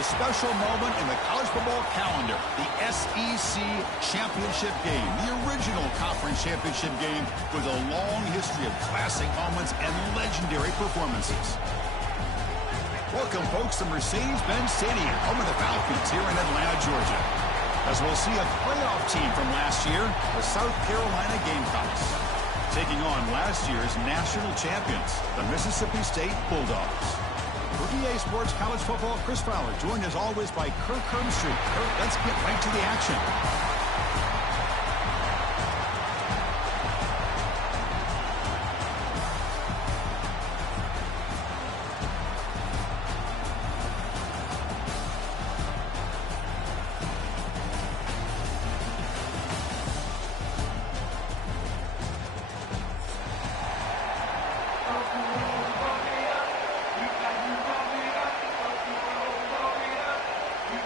a special moment in the college football calendar, the SEC Championship game. The original conference championship game with a long history of classic moments and legendary performances. Welcome, folks, to Mercedes-Benz Stadium, home of the Falcons here in Atlanta, Georgia. As we'll see a playoff team from last year, the South Carolina Gamecocks, taking on last year's national champions, the Mississippi State Bulldogs. For EA Sports College Football, Chris Fowler, joined as always by Kirk Herbstreit. Kirk, let's get right to the action.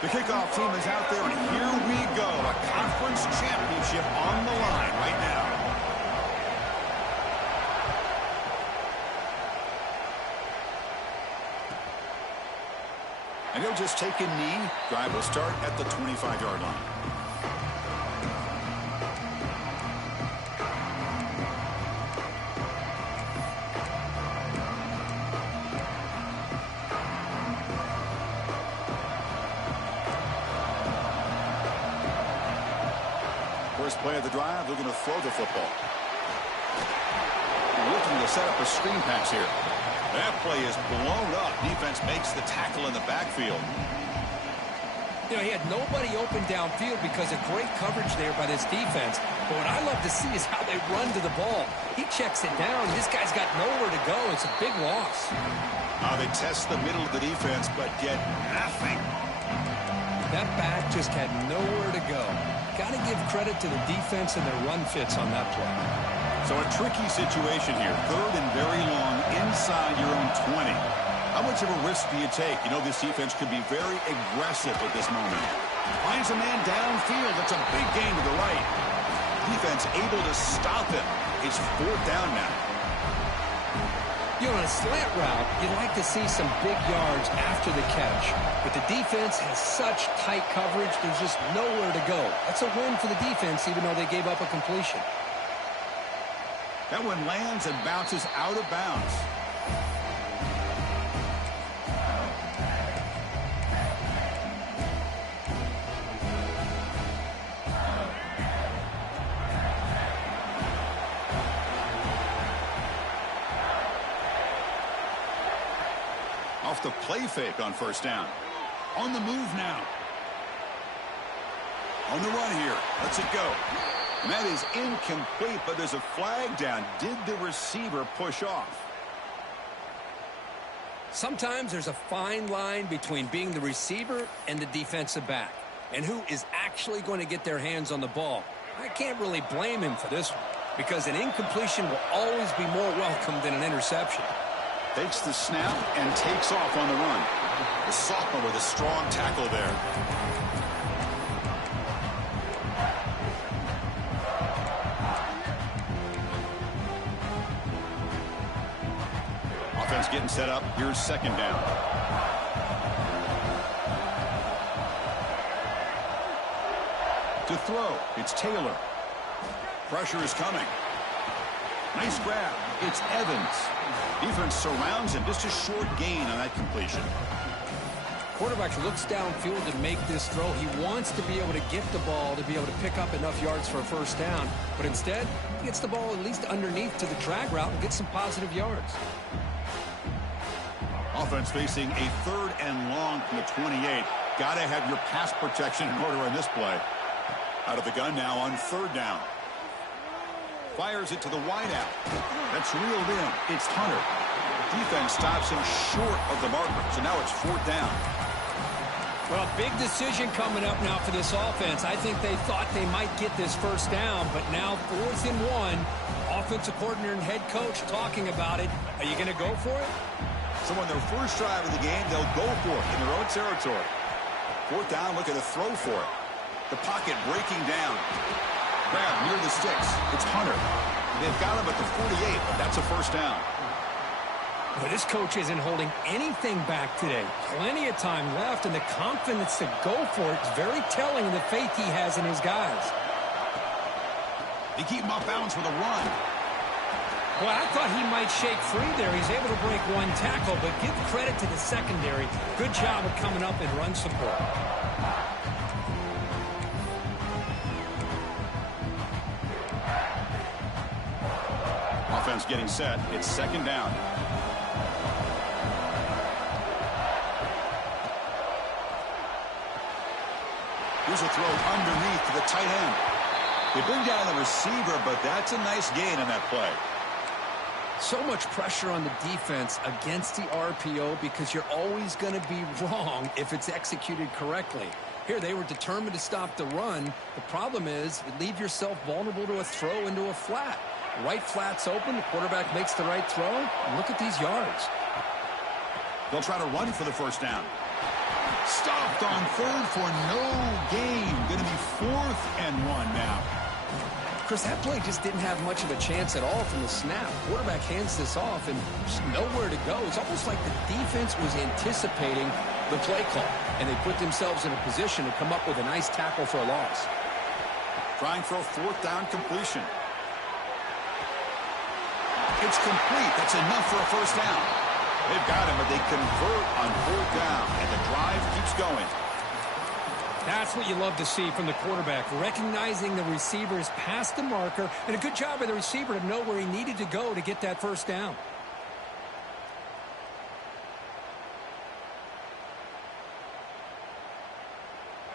The kickoff team is out there, and here we go. A conference championship on the line right now. And he'll just take a knee. Drive will start at the 25-yard line. First play of the drive, looking to throw the football. Looking to set up a screen pass here. That play is blown up. Defense makes the tackle in the backfield. You know, he had nobody open downfield because of great coverage there by this defense. But what I love to see is how they run to the ball. He checks it down. This guy's got nowhere to go. It's a big loss. They test the middle of the defense, but get nothing. That back just had nowhere to go. Got to give credit to the defense and their run fits on that play. So a tricky situation here. Third and very long inside your own 20. How much of a risk do you take? You know, this defense could be very aggressive at this moment. Finds a man downfield. It's a big gain to the right. Defense able to stop him. It's fourth down now. You know, on a slant route, you'd like to see some big yards after the catch. But the defense has such tight coverage, there's just nowhere to go. That's a win for the defense, even though they gave up a completion. That one lands and bounces out of bounds. Off the play fake on first down. On the move now. On the run here. Lets it go. And that is incomplete, but there's a flag down. Did the receiver push off? Sometimes there's a fine line between being the receiver and the defensive back, and who is actually going to get their hands on the ball. I can't really blame him for this one, because an incompletion will always be more welcome than an interception. Takes the snap and takes off on the run. The sophomore with a strong tackle there. Offense getting set up. Here's second down. To throw, it's Taylor. Pressure is coming. Nice grab. It's Evans. Defense surrounds him. Just a short gain on that completion. Quarterback looks downfield to make this throw. He wants to be able to get the ball to be able to pick up enough yards for a first down. But instead, he gets the ball at least underneath to the drag route and gets some positive yards. Offense facing a third and long from the 28. Got to have your pass protection in order on this play. Out of the gun now on third down. Fires it to the wideout. That's reeled in. It's Hunter. Defense stops him short of the marker. So now it's fourth down. Well, big decision coming up now for this offense. I think they thought they might get this first down, but now 4th and 1. Offensive coordinator and head coach talking about it. Are you going to go for it? So on their first drive of the game, they'll go for it in their own territory. Fourth down, looking to throw for it. The pocket breaking down. Grab near the sticks. It's Hunter. They've got him at the 48, but that's a first down. Well, this coach isn't holding anything back today. Plenty of time left, and the confidence to go for it is very telling of the faith he has in his guys. They keep him off balance with a run. Well, I thought he might shake free there. He's able to break one tackle, but give credit to the secondary. Good job of coming up and run support. Offense getting set. It's second down. Here's a throw underneath to the tight end. They bring down the receiver, but that's a nice gain on that play. So much pressure on the defense against the RPO because you're always going to be wrong if it's executed correctly. Here, they were determined to stop the run. The problem is you leave yourself vulnerable to a throw into a flat. Right flat's open. The quarterback makes the right throw. And look at these yards. They'll try to run for the first down. Stopped on third for no gain. Going to be 4th and 1 now. Chris, that play just didn't have much of a chance at all from the snap. Quarterback hands this off and there's nowhere to go. It's almost like the defense was anticipating the play call, and they put themselves in a position to come up with a nice tackle for a loss. Trying for a 4th down completion. It's complete. That's enough for a first down. They've got him, but they convert on 4th down, and the drive keeps going. That's what you love to see from the quarterback, recognizing the receiver's past the marker, and a good job by the receiver to know where he needed to go to get that first down.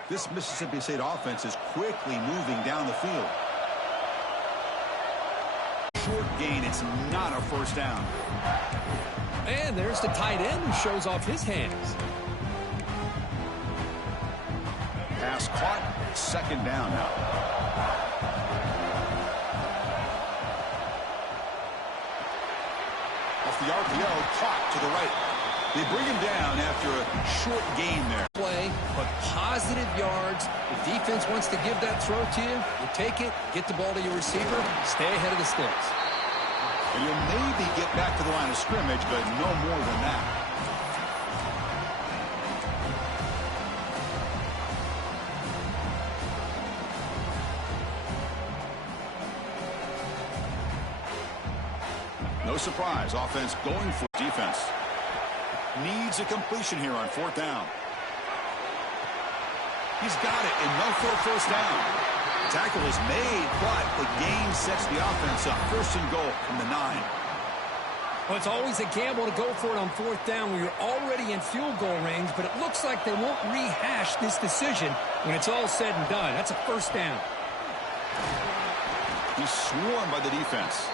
This Mississippi State offense is quickly moving down the field. Short gain, it's not a first down. And there's the tight end who shows off his hands. Pass caught, second down now. Off the RPO, caught to the right. They bring him down after a short gain there. Play, but positive yards. The defense wants to give that throw to you. You take it, get the ball to your receiver, stay ahead of the sticks. And you'll maybe get back to the line of scrimmage, but no more than that. No surprise, offense going for defense. Needs a completion here on 4th down. He's got it, enough for a first down. Tackle is made, but the gain sets the offense up. 1st and goal from the 9. Well, it's always a gamble to go for it on 4th down when you're already in field goal range, but it looks like they won't rehash this decision when it's all said and done. That's a first down. He's swarmed by the defense.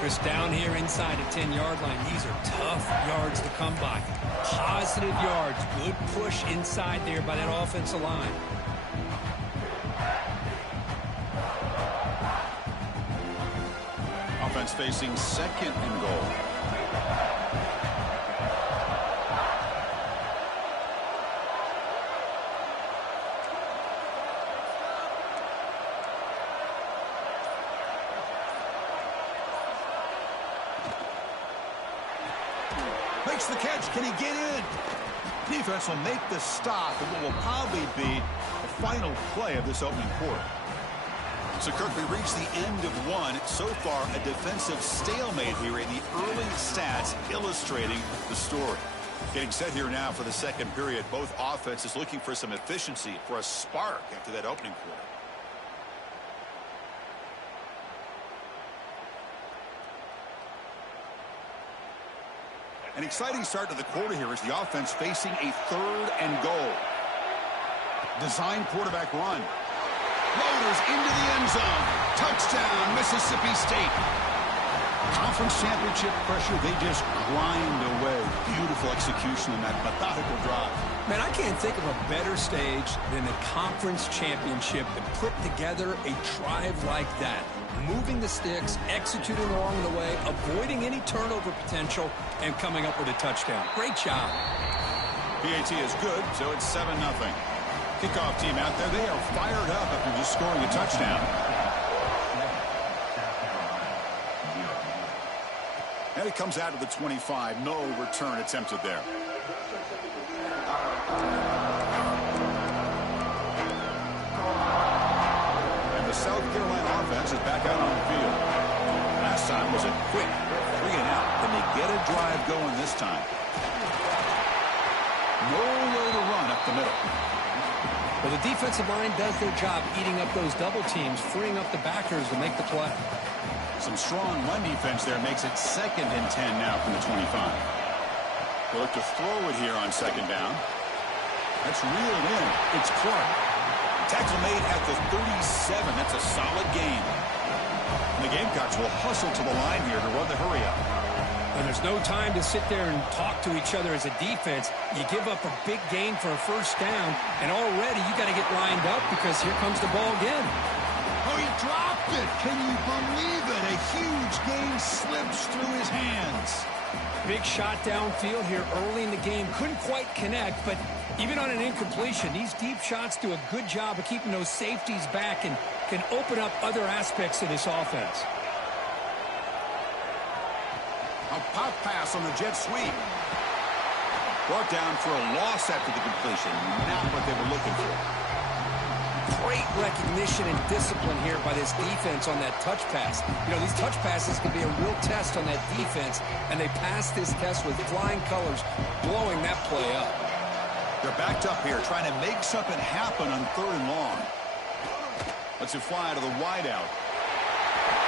Chris, down here inside the 10-yard line, these are tough yards to come by. Positive yards, good push inside there by that offensive line. Offense facing 2nd and goal. Makes the catch. Can he get in? Defense will make the stop in what will probably be the final play of this opening quarter. So, Kirk, we reached the end of one. So far, a defensive stalemate here in the early stats illustrating the story. Getting set here now for the second period. Both offenses looking for some efficiency, for a spark after that opening quarter. An exciting start to the quarter here as the offense facing a 3rd and goal. Design quarterback run. Floaters into the end zone. Touchdown, Mississippi State. Conference championship pressure, they just grind away. Beautiful execution in that methodical drive. Man, I can't think of a better stage than the conference championship to put together a drive like that. Moving the sticks, executing along the way, avoiding any turnover potential, and coming up with a touchdown. Great job. PAT is good, so it's 7-0. Kickoff team out there, they are fired up after just scoring a touchdown. As he comes out to the 25. No return attempted there. And the South Carolina offense is back out on the field. Last time was a quick 3 and out. Can they get a drive going this time? Nowhere to run up the middle. Well, the defensive line does their job eating up those double teams, freeing up the backers to make the play. Some strong run defense there makes it 2nd and 10 now from the 25. They'll look to throw it here on 2nd down. That's reeled in. It's Clark. Tackle made at the 37. That's a solid gain. And the Gamecocks will hustle to the line here to run the hurry up. And there's no time to sit there and talk to each other as a defense. You give up a big gain for a 1st down, and already you got to get lined up because here comes the ball again. Oh, he dropped it. Can you believe it? A huge gain slips through his hands. Big shot downfield here early in the game. Couldn't quite connect, but even on an incompletion, these deep shots do a good job of keeping those safeties back and can open up other aspects of this offense. A pop pass on the jet sweep. Brought down for a loss after the completion. Not what they were looking for. Great recognition and discipline here by this defense on that touch pass. You know, these touch passes can be a real test on that defense, and they passed this test with flying colors, blowing that play up. They're backed up here, trying to make something happen on 3rd and long. Lets it fly to the wideout.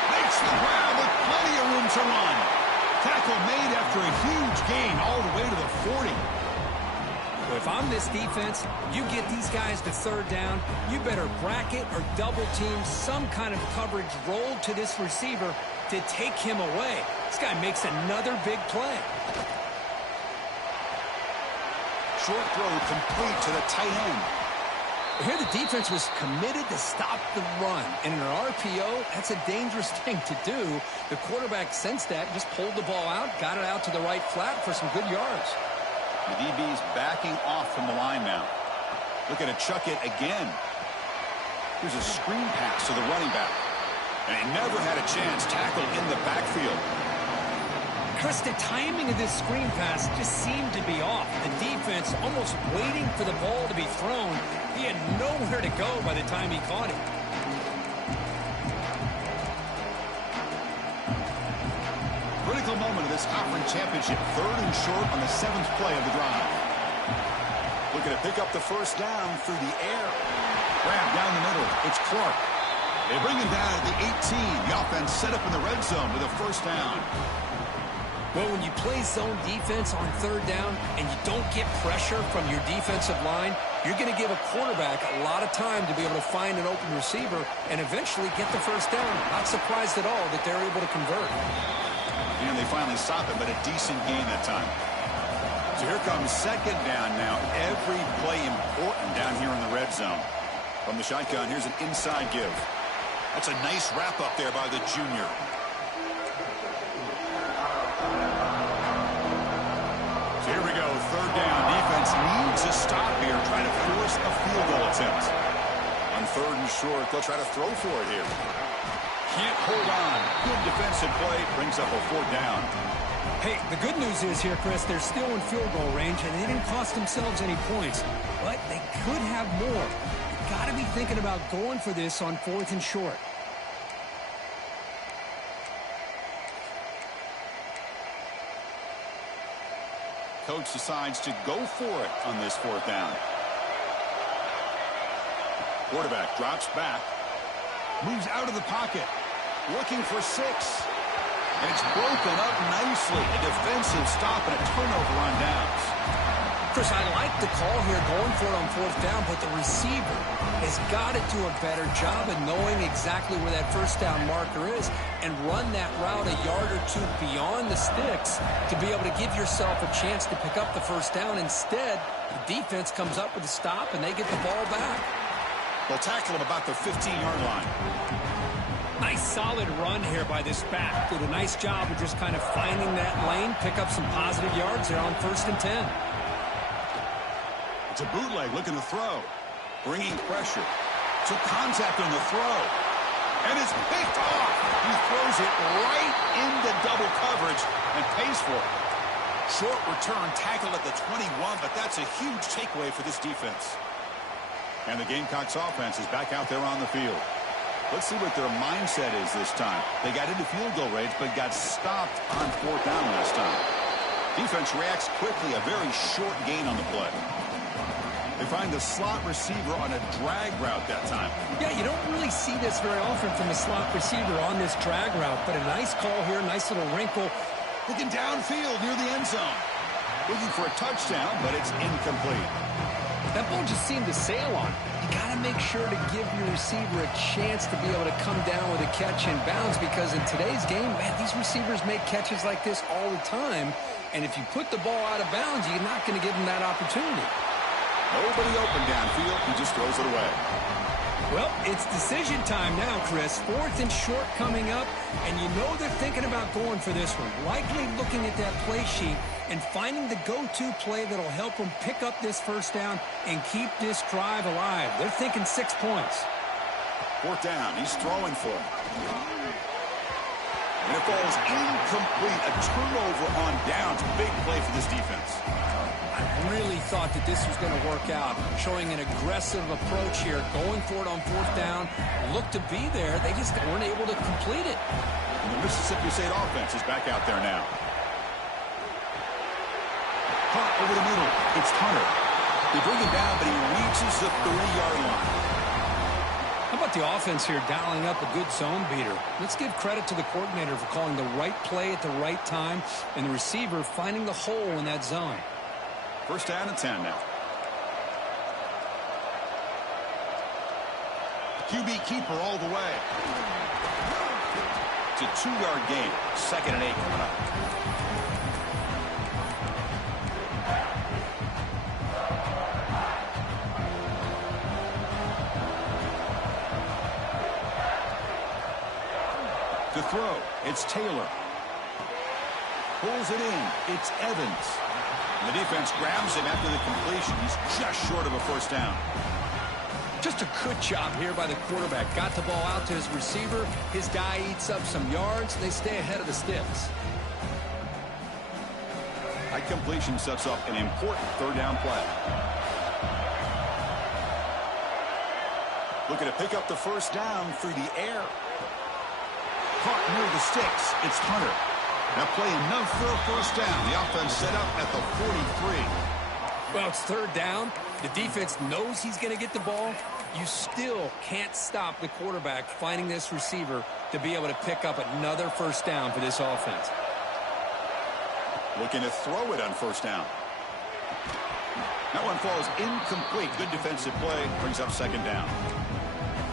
Makes the grab with plenty of room to run. Tackle made after a huge gain all the way to the 40. Well, if I'm this defense, you get these guys to 3rd down, you better bracket or double team some kind of coverage rolled to this receiver to take him away. This guy makes another big play. Short throw complete to the tight end. Here the defense was committed to stop the run. And in an RPO, that's a dangerous thing to do. The quarterback sensed that, just pulled the ball out, got it out to the right flat for some good yards. The DB's backing off from the line now. Looking to chuck it again. Here's a screen pass to the running back. And he never had a chance tackled in the backfield. Chris, the timing of this screen pass just seemed to be off. The defense almost waiting for the ball to be thrown. He had nowhere to go by the time he caught it. Critical moment of this conference championship. 3rd and short on the 7th play of the drive. Looking to pick up the 1st down through the air. Grab down the middle. It's Clark. They bring him down at the 18. The offense set up in the red zone with a 1st down. Well, when you play zone defense on 3rd down and you don't get pressure from your defensive line, you're going to give a quarterback a lot of time to be able to find an open receiver and eventually get the 1st down. Not surprised at all that they're able to convert. And they finally stop it, but a decent gain that time. So here comes 2nd down now. Every play important down here in the red zone. From the shotgun, here's an inside give. That's a nice wrap up there by the junior. So here we go, 3rd down. Defense needs a stop here, trying to force a field goal attempt. On 3rd and short, they'll try to throw for it here. Can't hold on. Good defensive play, brings up a 4th down. Hey, the good news is here, Chris, they're still in field goal range, and they didn't cost themselves any points. But they could have more. You've got to be thinking about going for this on 4th and short. Coach decides to go for it on this 4th down. Quarterback drops back. Moves out of the pocket. Looking for 6. And it's broken up nicely. A defensive stop and a turnover on downs. Chris, I like the call here going for it on 4th down, but the receiver has got to do a better job of knowing exactly where that 1st down marker is and run that route a yard or 2 beyond the sticks to be able to give yourself a chance to pick up the 1st down. Instead, the defense comes up with a stop and they get the ball back. They'll tackle him about the 15-yard line. Nice solid run here by this back. Did a nice job of just kind of finding that lane, pick up some positive yards there on 1st and 10. It's a bootleg looking to throw. Bringing pressure. Took contact on the throw. And it's picked off. He throws it right into double coverage and pays for it. Short return tackle at the 21, but that's a huge takeaway for this defense. And the Gamecocks offense is back out there on the field. Let's see what their mindset is this time. They got into field goal range, but got stopped on 4th down last time. Defense reacts quickly, a very short gain on the play. They find the slot receiver on a drag route that time. Yeah, you don't really see this very often from a slot receiver on this drag route, but a nice call here, nice little wrinkle. Looking downfield near the end zone. Looking for a touchdown, but it's incomplete. That ball just seemed to sail on. You got to make sure to give your receiver a chance to be able to come down with a catch in bounds, because in today's game, man, these receivers make catches like this all the time. And if you put the ball out of bounds, you're not going to give them that opportunity. Nobody open downfield. He just throws it away. Well, it's decision time now, Chris. 4th and short coming up, and you know they're thinking about going for this one. Likely looking at that play sheet and finding the go-to play that'll help them pick up this 1st down and keep this drive alive. They're thinking 6 points. 4th down. He's throwing for it. And it falls incomplete. A turnover on downs. Big play for this defense. I really thought that this was going to work out, showing an aggressive approach here, going for it on 4th down. Looked to be there. They just weren't able to complete it. And the Mississippi State offense is back out there now. Caught over the middle. It's Hunter. They bring him down, but he reaches the 30-yard line. How about the offense here dialing up a good zone beater? Let's give credit to the coordinator for calling the right play at the right time and the receiver finding the hole in that zone. 1st down and 10 now. QB keeper all the way. It's a 2-yard gain. 2nd and 8 coming up. To throw, it's Taylor. Pulls it in. It's Evans. And the defense grabs him after the completion. He's just short of a 1st down. Just a good job here by the quarterback. Got the ball out to his receiver. His guy eats up some yards. They stay ahead of the sticks. That completion sets up an important 3rd down play. Looking to pick up the 1st down through the air. Caught near the sticks. It's Hunter. That play enough for a 1st down. The offense set up at the 43. Well, it's 3rd down. The defense knows he's going to get the ball. You still can't stop the quarterback finding this receiver to be able to pick up another 1st down for this offense. Looking to throw it on 1st down. That one falls incomplete. Good defensive play. Brings up 2nd down.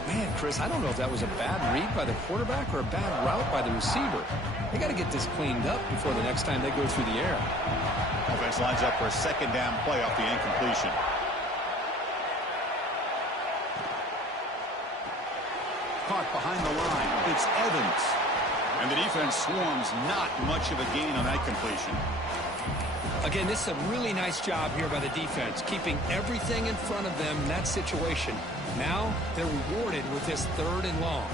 Man, Chris, I don't know if that was a bad read by the quarterback or a bad route by the receiver. They got to get this cleaned up before the next time they go through the air. Offense lines up for a 2nd down play off the incompletion. Caught behind the line. It's Evans. And the defense swarms. Not much of a gain on that completion. Again, this is a really nice job here by the defense, keeping everything in front of them in that situation. Now they're rewarded with this 3rd and long.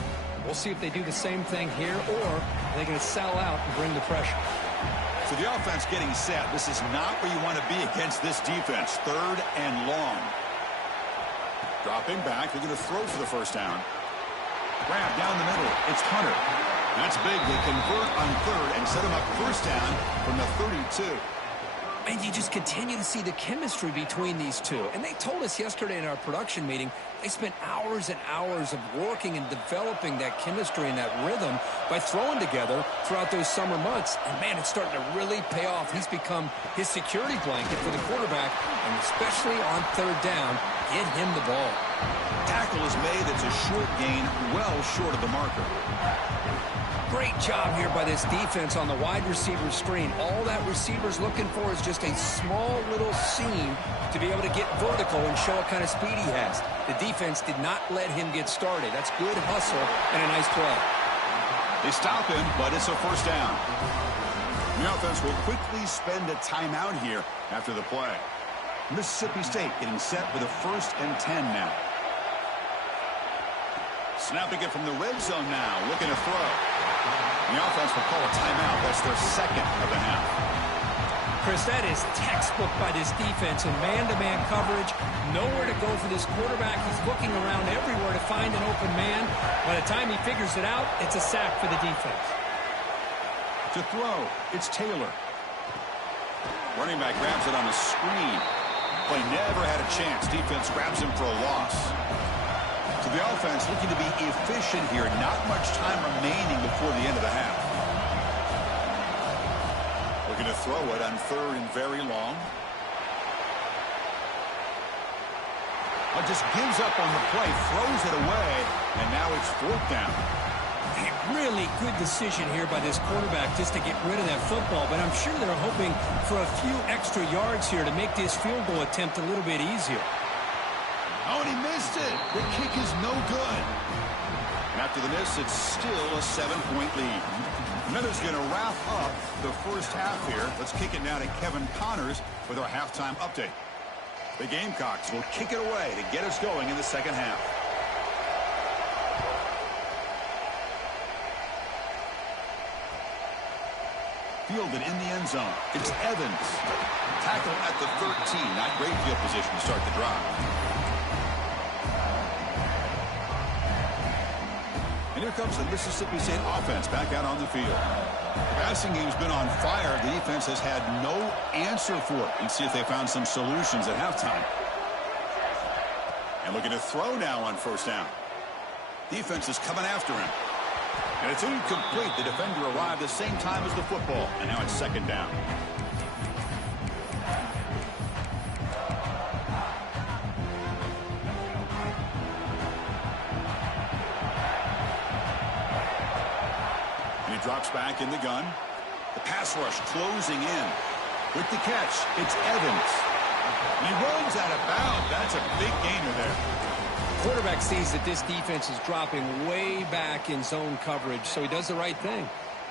We'll see if they do the same thing here, or are they going to settle out and bring the pressure. So the offense getting set. This is not where you want to be against this defense. 3rd and long. Dropping back. They're going to throw for the 1st down. Grab down the middle. It's Hunter. That's big. They convert on 3rd and set him up 1st down from the 32. And you just continue to see the chemistry between these two. And they told us yesterday in our production meeting, they spent hours and hours of working and developing that chemistry and that rhythm by throwing together throughout those summer months. And, man, it's starting to really pay off. He's become his security blanket for the quarterback, and especially on 3rd down, get him the ball. Tackle is made. It's a short gain, well short of the marker. Great job here by this defense on the wide receiver screen. All that receiver's looking for is just a small little seam to be able to get vertical and show what kind of speed he has. The defense did not let him get started. That's good hustle and a nice play. They stop him, but it's a 1st down. The offense will quickly spend a timeout here after the play. Mississippi State getting set with a 1st and 10 now. Snapping it from the red zone now, looking to throw. The offense will call a timeout. That's their second of the half. Chris, that is textbook by this defense in man-to-man coverage. Nowhere to go for this quarterback. He's looking around everywhere to find an open man. By the time he figures it out, it's a sack for the defense. To throw, it's Taylor. Running back grabs it on the screen. Play never had a chance. Defense grabs him for a loss. So the offense looking to be efficient here. Not much time remaining before the end of the half. Looking to throw it on third and very long. Just gives up on the play, throws it away, and now it's fourth down. A really good decision here by this quarterback just to get rid of that football, but I'm sure they're hoping for a few extra yards here to make this field goal attempt a little bit easier. Oh, and he missed it. The kick is no good. And after the miss, it's still a 7-point lead. Minnesot's going to wrap up the first half here. Let's kick it now to Kevin Connors with our halftime update. The Gamecocks will kick it away to get us going in the second half. Fielded in the end zone. It's Evans. Tackle at the 13. Not great field position to start the drive. And here comes the Mississippi State offense back out on the field. The passing game's been on fire. The defense has had no answer for it. And see if they found some solutions at halftime. And looking to throw now on first down. Defense is coming after him. And it's incomplete. The defender arrived the same time as the football. And now it's second down. Drops back in the gun. The pass rush closing in. With the catch, it's Evans. And he runs out of bounds. That's a big gainer there. The quarterback sees that this defense is dropping way back in zone coverage, so he does the right thing.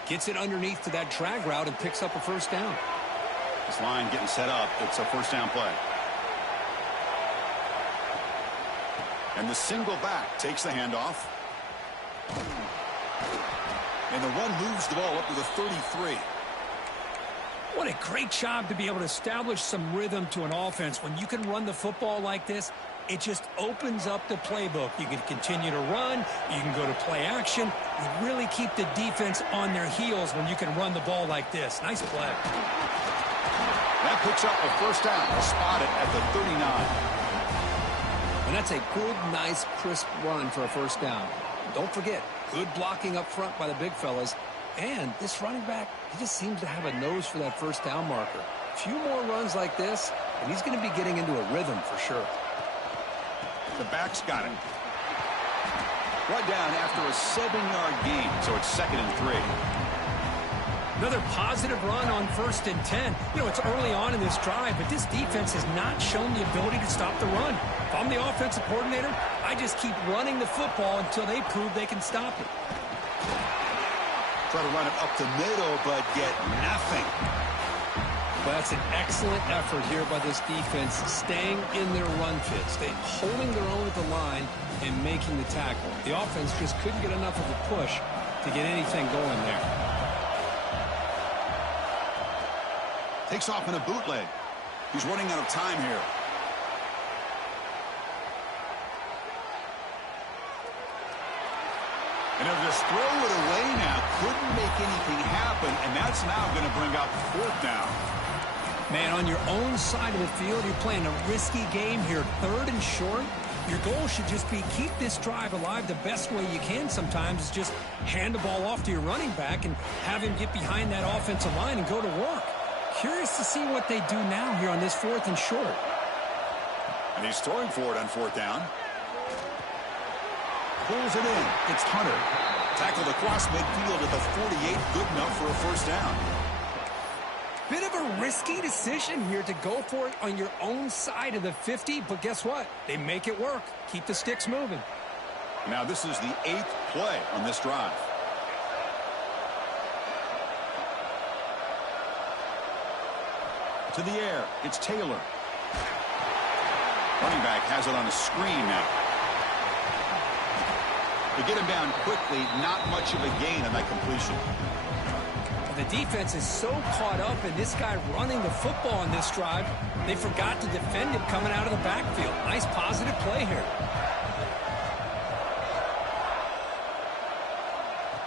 Gets it underneath to that drag route and picks up a first down. This line getting set up. It's a first down play. And the single back takes the handoff. And the run moves the ball up to the 33. What a great job to be able to establish some rhythm to an offense. When you can run the football like this, it just opens up the playbook. You can continue to run. You can go to play action. You really keep the defense on their heels when you can run the ball like this. Nice play. That picks up a first down. Spotted at the 39. And that's a good, nice, crisp run for a first down. Don't forget, good blocking up front by the big fellas. And this running back, he just seems to have a nose for that first down marker. A few more runs like this, and he's going to be getting into a rhythm for sure. The back's got it. Right down after a 7-yard gain, so it's 2nd and 3. Another positive run on 1st and 10. You know, it's early on in this drive, but this defense has not shown the ability to stop the run. If I'm the offensive coordinator, I just keep running the football until they prove they can stop it. Try to run it up the middle, but get nothing. Well, that's an excellent effort here by this defense, staying in their run fit, staying holding their own at the line and making the tackle. The offense just couldn't get enough of a push to get anything going there. Takes off in a bootleg. He's running out of time here. And he'll just throw it away now. Couldn't make anything happen, and that's now going to bring up 4th down. Man, on your own side of the field, you're playing a risky game here. 3rd and short. Your goal should just be keep this drive alive the best way you can sometimes is just hand the ball off to your running back and have him get behind that offensive line and go to work. Curious to see what they do now here on this 4th and short. And he's throwing for it on 4th down. Pulls it in. It's Hunter. Tackled across midfield at the 48. Good enough for a first down. Bit of a risky decision here to go for it on your own side of the 50, but guess what? They make it work. Keep the sticks moving. Now this is the 8th play on this drive. To the air, it's Taylor. Running back has it on a screen now. To get him down quickly, not much of a gain on that completion. The defense is so caught up in this guy running the football on this drive, they forgot to defend him coming out of the backfield. Nice positive play here.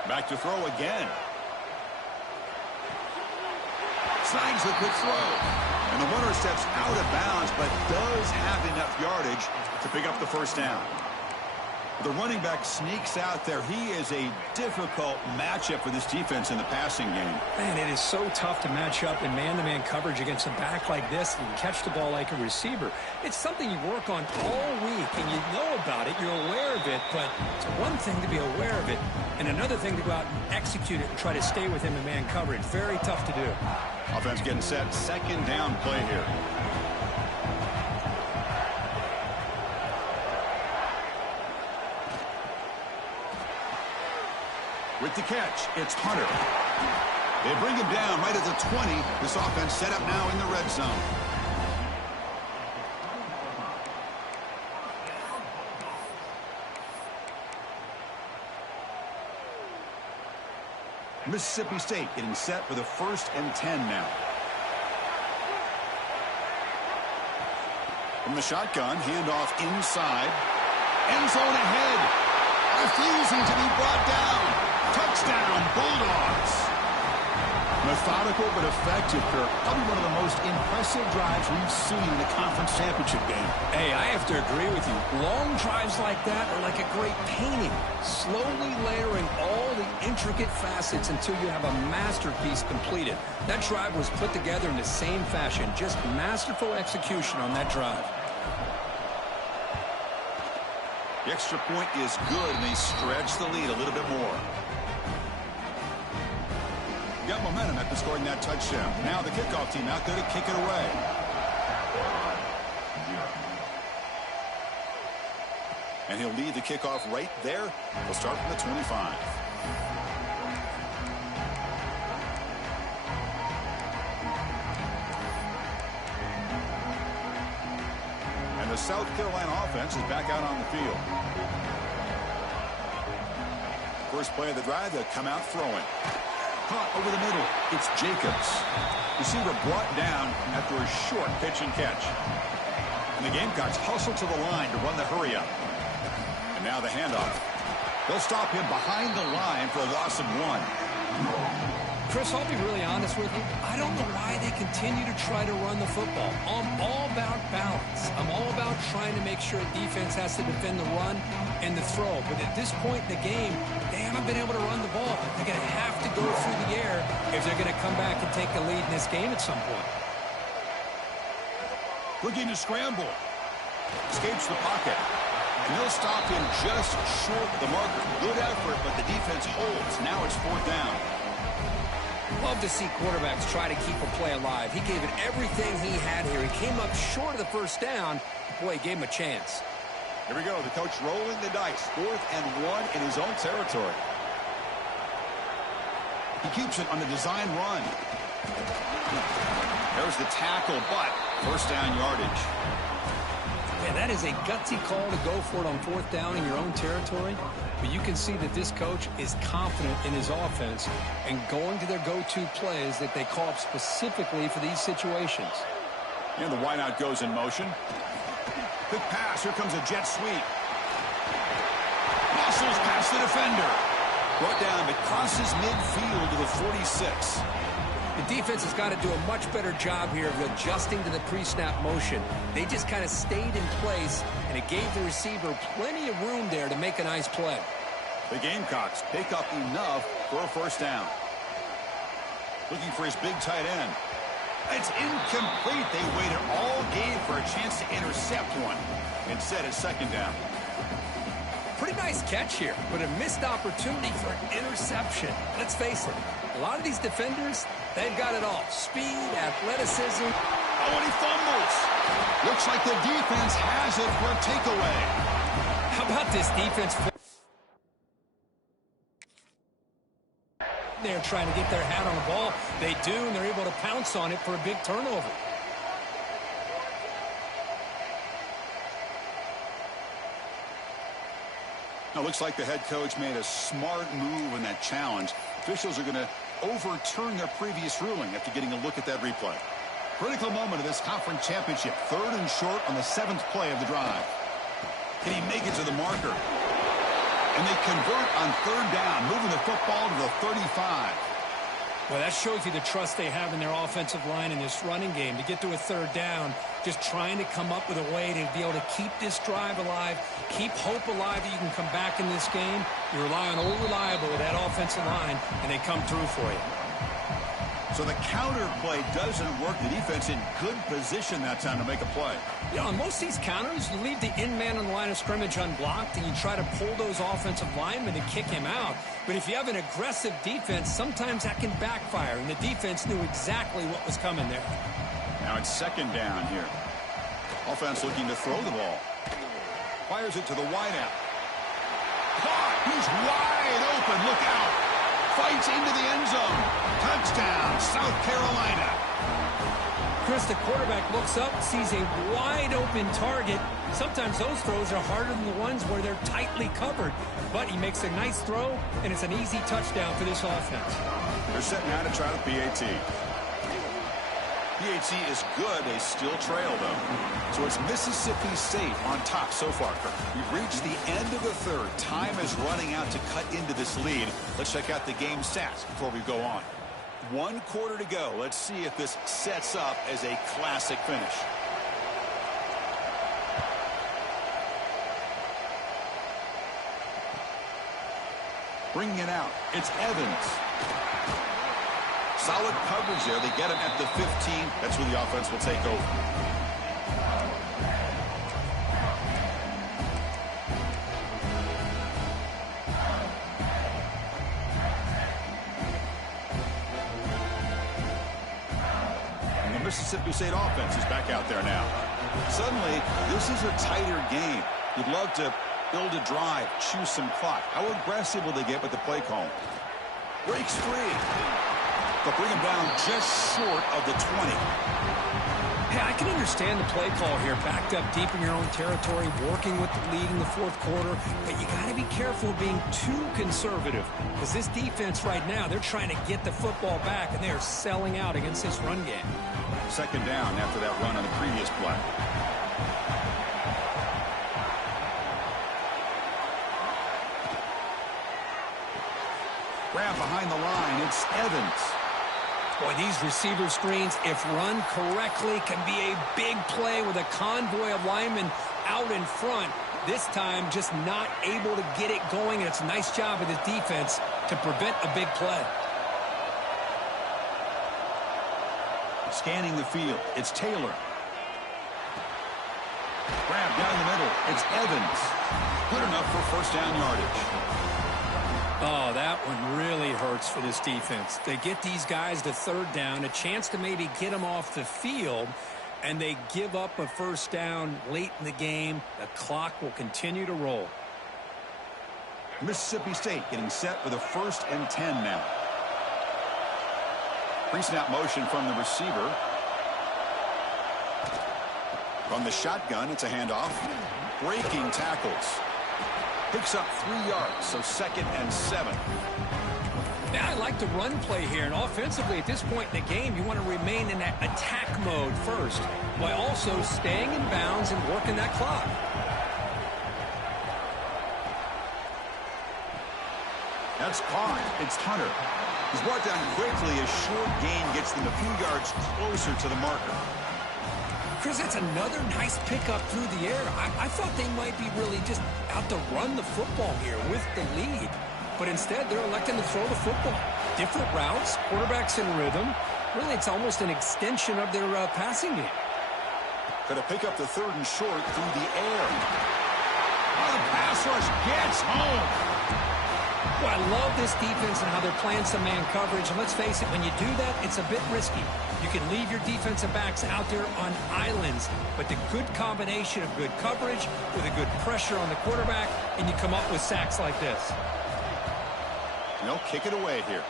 Back to throw again. Snags the quick throw. And the runner steps out of bounds, but does have enough yardage to pick up the first down. The running back sneaks out there. He is a difficult matchup for this defense in the passing game. Man, it is so tough to match up in man-to-man coverage against a back like this and catch the ball like a receiver. It's something you work on all week, and you know about it. You're aware of it, but it's one thing to be aware of it, and another thing to go out and execute it and try to stay with him in man coverage. Very tough to do. Offense getting set. Second down play here. With the catch, it's Hunter. They bring him down right at the 20. This offense set up now in the red zone. Mississippi State getting set for the 1st and 10 now. From the shotgun, handoff inside. End zone ahead. Refusing to be brought down. Touchdown, Bulldogs. Methodical but effective, Kirk. Probably one of the most impressive drives we've seen in the conference championship game. Hey, I have to agree with you. Long drives like that are like a great painting. Slowly layering all the intricate facets until you have a masterpiece completed. That drive was put together in the same fashion. Just masterful execution on that drive. The extra point is good, and they stretch the lead a little bit more. Got momentum after scoring that touchdown. Now the kickoff team out there to kick it away. And he'll lead the kickoff right there. He'll start from the 25. And the South Carolina offense is back out on the field. First play of the drive, they'll come out throwing. Caught over the middle. It's Jacobs. Receiver brought down after a short pitch and catch. And the Gamecocks hustle to the line to run the hurry up. And now the handoff. They'll stop him behind the line for a loss of 1. Chris, I'll be really honest with you. I don't know why they continue to try to run the football. I'm all about balance. I'm all about trying to make sure defense has to defend the run and the throw. But at this point in the game, they haven't been able to run the ball. They're going to have to go through the air if they're going to come back and take the lead in this game at some point. Looking to scramble. Escapes the pocket. And they'll stop him just short of the marker. Good effort, but the defense holds. Now it's 4th down. Love to see quarterbacks try to keep a play alive. He gave it everything he had here. He came up short of the first down. Boy, he gave him a chance. Here we go. The coach rolling the dice. 4th and 1 in his own territory. He keeps it on the design run. There's the tackle, but first down yardage. Yeah, that is a gutsy call to go for it on 4th down in your own territory. But you can see that this coach is confident in his offense and going to their go-to plays that they call up specifically for these situations. And the wideout goes in motion. Quick pass. Here comes a jet sweep. Muscles past the defender. Brought down, but crosses midfield to the 46. The defense has got to do a much better job here of adjusting to the pre-snap motion. They just kind of stayed in place, and it gave the receiver plenty of room there to make a nice play. The Gamecocks pick up enough for a first down. Looking for his big tight end. It's incomplete. They waited all game for a chance to intercept one. Instead, it's 2nd down. Pretty nice catch here, but a missed opportunity for an interception. Let's face it, a lot of these defenders, they've got it all. Speed, athleticism. Oh, and he fumbles. Looks like the defense has it for a takeaway. How about this defense? They're trying to get their hat on the ball. They do, and they're able to pounce on it for a big turnover. Now, it looks like the head coach made a smart move in that challenge. Officials are going to overturn their previous ruling after getting a look at that replay. Critical moment of this conference championship. 3rd and short on the 7th play of the drive. Can he make it to the marker? And they convert on 3rd down, moving the football to the 35. Well, that shows you the trust they have in their offensive line in this running game. To get to a 3rd down, just trying to come up with a way to be able to keep this drive alive, keep hope alive that you can come back in this game. You rely on Old Reliable with that offensive line, and they come through for you. So the counter play doesn't work. The defense in good position that time to make a play. You know, on most of these counters, you leave the in man on the line of scrimmage unblocked, and you try to pull those offensive linemen to kick him out. But if you have an aggressive defense, sometimes that can backfire, and the defense knew exactly what was coming there. Now it's 2nd down here. Offense looking to throw the ball. Fires it to the wideout. Caught! He's wide open. Look out! Fights into the end zone. Touchdown, South Carolina. Chris, the quarterback looks up, sees a wide-open target. Sometimes those throws are harder than the ones where they're tightly covered. But he makes a nice throw, and it's an easy touchdown for this offense. They're setting out to try the PAT. PAT is good. They still trail, though. So it's Mississippi State on top so far, Kirk. We've reached the end of the 3rd. Time is running out to cut into this lead. Let's check out the game stats before we go on. 1 quarter to go. Let's see if this sets up as a classic finish. Bringing it out. It's Evans. Solid coverage there. They get him at the 15. That's where the offense will take over. And the Mississippi State offense is back out there now. Suddenly, this is a tighter game. You'd love to build a drive, choose some clock. How aggressive will they get with the play call? Breaks free. But bring him down just short of the 20. Hey, I can understand the play call here. Backed up deep in your own territory, working with the lead in the 4th quarter. But you got to be careful of being too conservative. Because this defense right now, they're trying to get the football back, and they are selling out against this run game. 2nd down after that run on the previous play. Grab behind the line. It's Evans. Boy, these receiver screens, if run correctly, can be a big play with a convoy of linemen out in front. This time, just not able to get it going. And it's a nice job of the defense to prevent a big play. Scanning the field. It's Taylor. Grab down the middle. It's Evans. Good enough for 1st down yardage. Oh, that one really hurts for this defense. They get these guys to 3rd down, a chance to maybe get them off the field, and they give up a 1st down late in the game. The clock will continue to roll. Mississippi State getting set for the 1st and 10 now. Pre-snap motion from the receiver. From the shotgun, it's a handoff. Breaking tackles. Picks up 3 yards, so 2nd and 7. Now I like the run play here, and offensively at this point in the game, you want to remain in that attack mode first, while also staying in bounds and working that clock. That's caught. It's Hunter. He's brought down quickly. A short gain gets them a few yards closer to the marker. Chris, that's another nice pickup through the air. I thought they might be really just out to run the football here with the lead. But instead, they're electing to throw the football. Different routes, quarterbacks in rhythm. Really, it's almost an extension of their passing game. Going to pick up the 3rd and short through the air. Oh, the pass rush gets home. Well, I love this defense and how they're playing some man coverage. And let's face it, when you do that, it's a bit risky. You can leave your defensive backs out there on islands. But the good combination of good coverage with a good pressure on the quarterback, and you come up with sacks like this. And they'll kick it away here.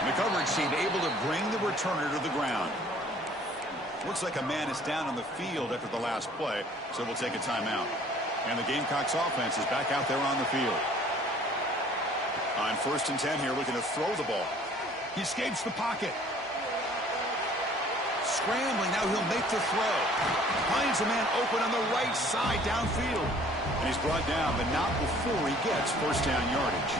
And the coverage team able to bring the returner to the ground. Looks like a man is down on the field after the last play, so we'll take a timeout. And the Gamecocks offense is back out there on the field. On 1st and 10 here, looking to throw the ball. He escapes the pocket. Scrambling, now he'll make the throw. Finds a man open on the right side downfield. And he's brought down, but not before he gets first down yardage.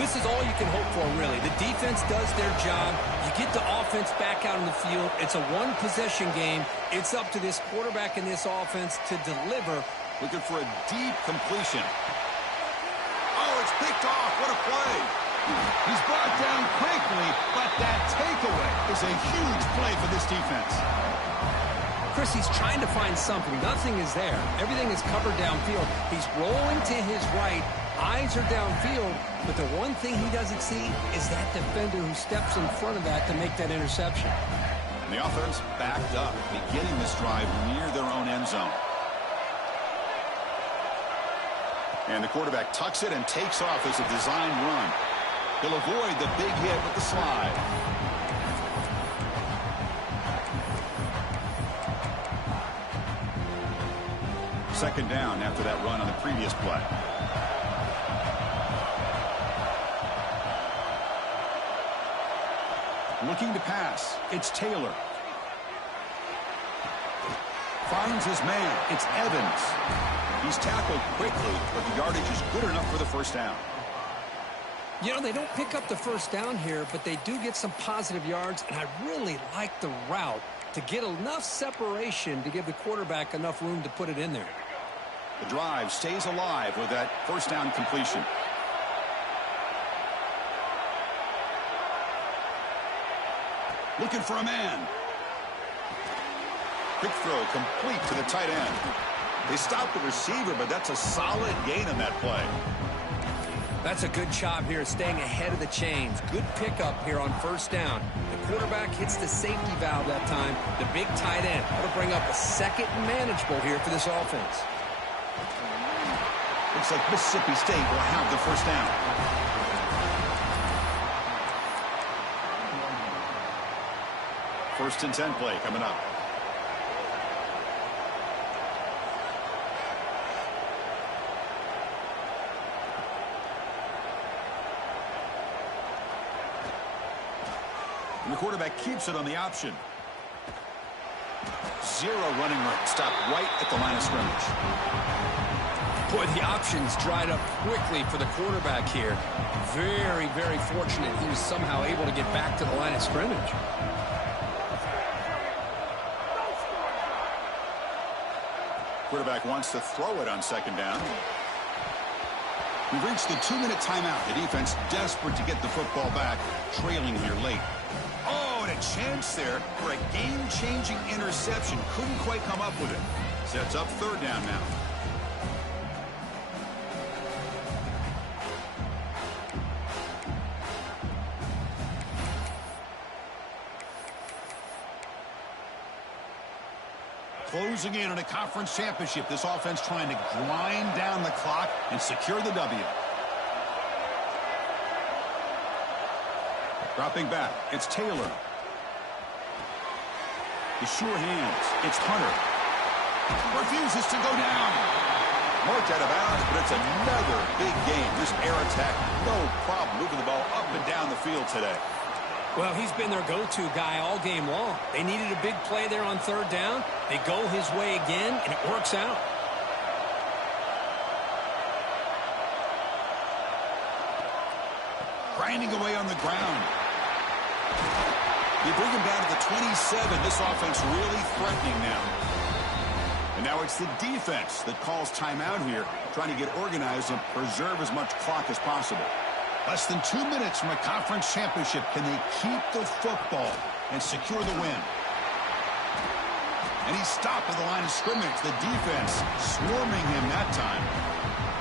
This is all you can hope for, really. The defense does their job. You get the offense back out in the field. It's a one-possession game. It's up to this quarterback and this offense to deliver. Looking for a deep completion. Oh, it's picked off. What a play. He's brought down quickly, but that takeaway is a huge play for this defense. Chris, he's trying to find something. Nothing is there. Everything is covered downfield. He's rolling to his right. Eyes are downfield, but the one thing he doesn't see is that defender who steps in front of that to make that interception. And the offense backed up, beginning this drive near their own end zone. And the quarterback tucks it and takes off as a designed run. He'll avoid the big hit with the slide. Second down after that run on the previous play. Looking to pass. It's Taylor. Finds his man. It's Evans. He's tackled quickly, but the yardage is good enough for the first down. You know, they don't pick up the first down here, but they do get some positive yards, and I really like the route to get enough separation to give the quarterback enough room to put it in there. The drive stays alive with that first down completion. Looking for a man. Quick throw complete to the tight end. They stopped the receiver, but that's a solid gain on that play. That's a good job here, staying ahead of the chains. Good pickup here on first down. The quarterback hits the safety valve that time. The big tight end. That'll bring up a second and manageable here for this offense. Looks like Mississippi State will have the first down. First and 10 play coming up. And the quarterback keeps it on the option. Zero running room. Stopped right at the line of scrimmage. Boy, the options dried up quickly for the quarterback here. Very, very fortunate he was somehow able to get back to the line of scrimmage. Quarterback wants to throw it on second down. We've reached the 2-minute timeout. The defense desperate to get the football back, trailing here late. Oh, and a chance there for a game-changing interception. Couldn't quite come up with it. Sets up third down now. Closing in on a conference championship. This offense trying to grind down the clock and secure the W. Dropping back. It's Taylor. The sure hands. It's Hunter. Refuses to go down. Marked out of bounds, but it's another big game. This air attack, no problem moving the ball up and down the field today. Well, he's been their go-to guy all game long. They needed a big play there on third down. They go his way again, and it works out. Grinding away on the ground. You bring him down to the 27. This offense really threatening now. And now it's the defense that calls timeout here, trying to get organized and preserve as much clock as possible. Less than 2 minutes from a conference championship. Can they keep the football and secure the win? And he stopped at the line of scrimmage. The defense swarming him that time.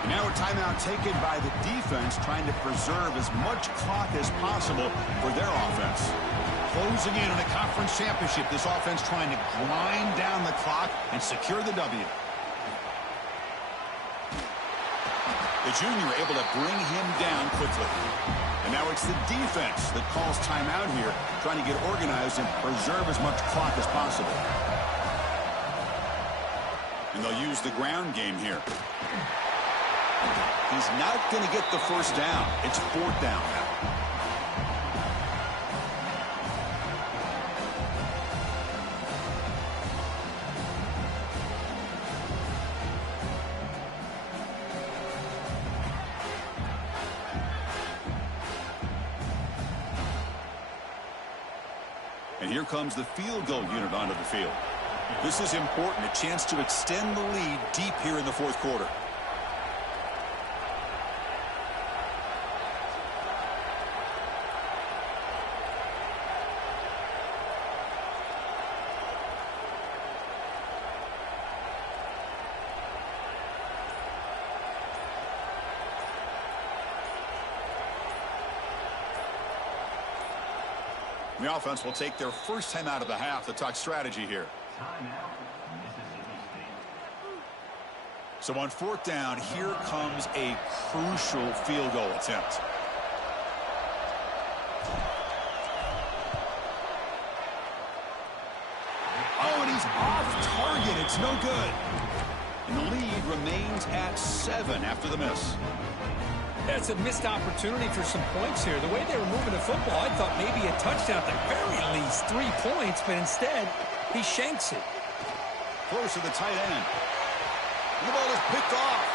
And now a timeout taken by the defense, trying to preserve as much clock as possible for their offense. Closing in on a conference championship. This offense trying to grind down the clock and secure the W. The junior able to bring him down quickly. And Now it's the defense that calls timeout here, trying to get organized and preserve as much clock as possible. And they'll use the ground game here. He's not going to get the first down. It's 4th down now. And here comes the field goal unit onto the field. This is important, a chance to extend the lead deep here in the 4th quarter. The offense will take their first time out of the half to talk strategy here. So on 4th down, here comes a crucial field goal attempt. Oh, and he's off target. It's no good. And the lead remains at 7 after the miss. That's a missed opportunity for some points here. The way they were moving the football, I thought maybe a touchdown at the very least, 3 points, but instead, he shanks it. Close to the tight end. And the ball is picked off.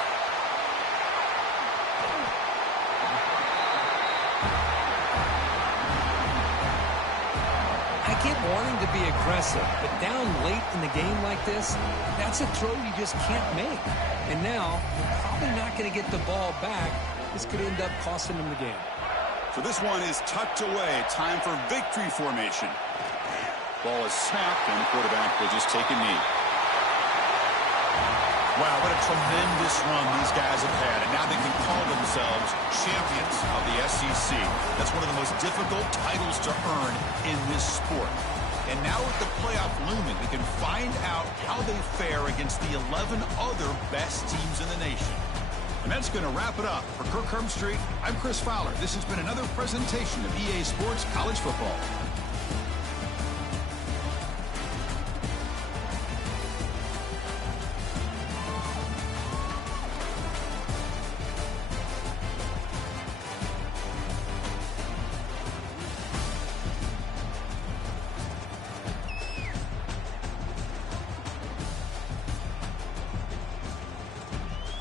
I get wanting to be aggressive, but down late in the game like this, that's a throw you just can't make. And now, you're probably not going to get the ball back. This could end up costing them the game. So this one is tucked away. Time for victory formation. Ball is snapped, and the quarterback will just take a knee. Wow, what a tremendous run these guys have had. And now they can call themselves champions of the SEC. That's one of the most difficult titles to earn in this sport. And now with the playoff looming, we can find out how they fare against the 11 other best teams in the nation. And that's going to wrap it up. For Kirk Herbstreit, I'm Chris Fowler. This has been another presentation of EA Sports College Football.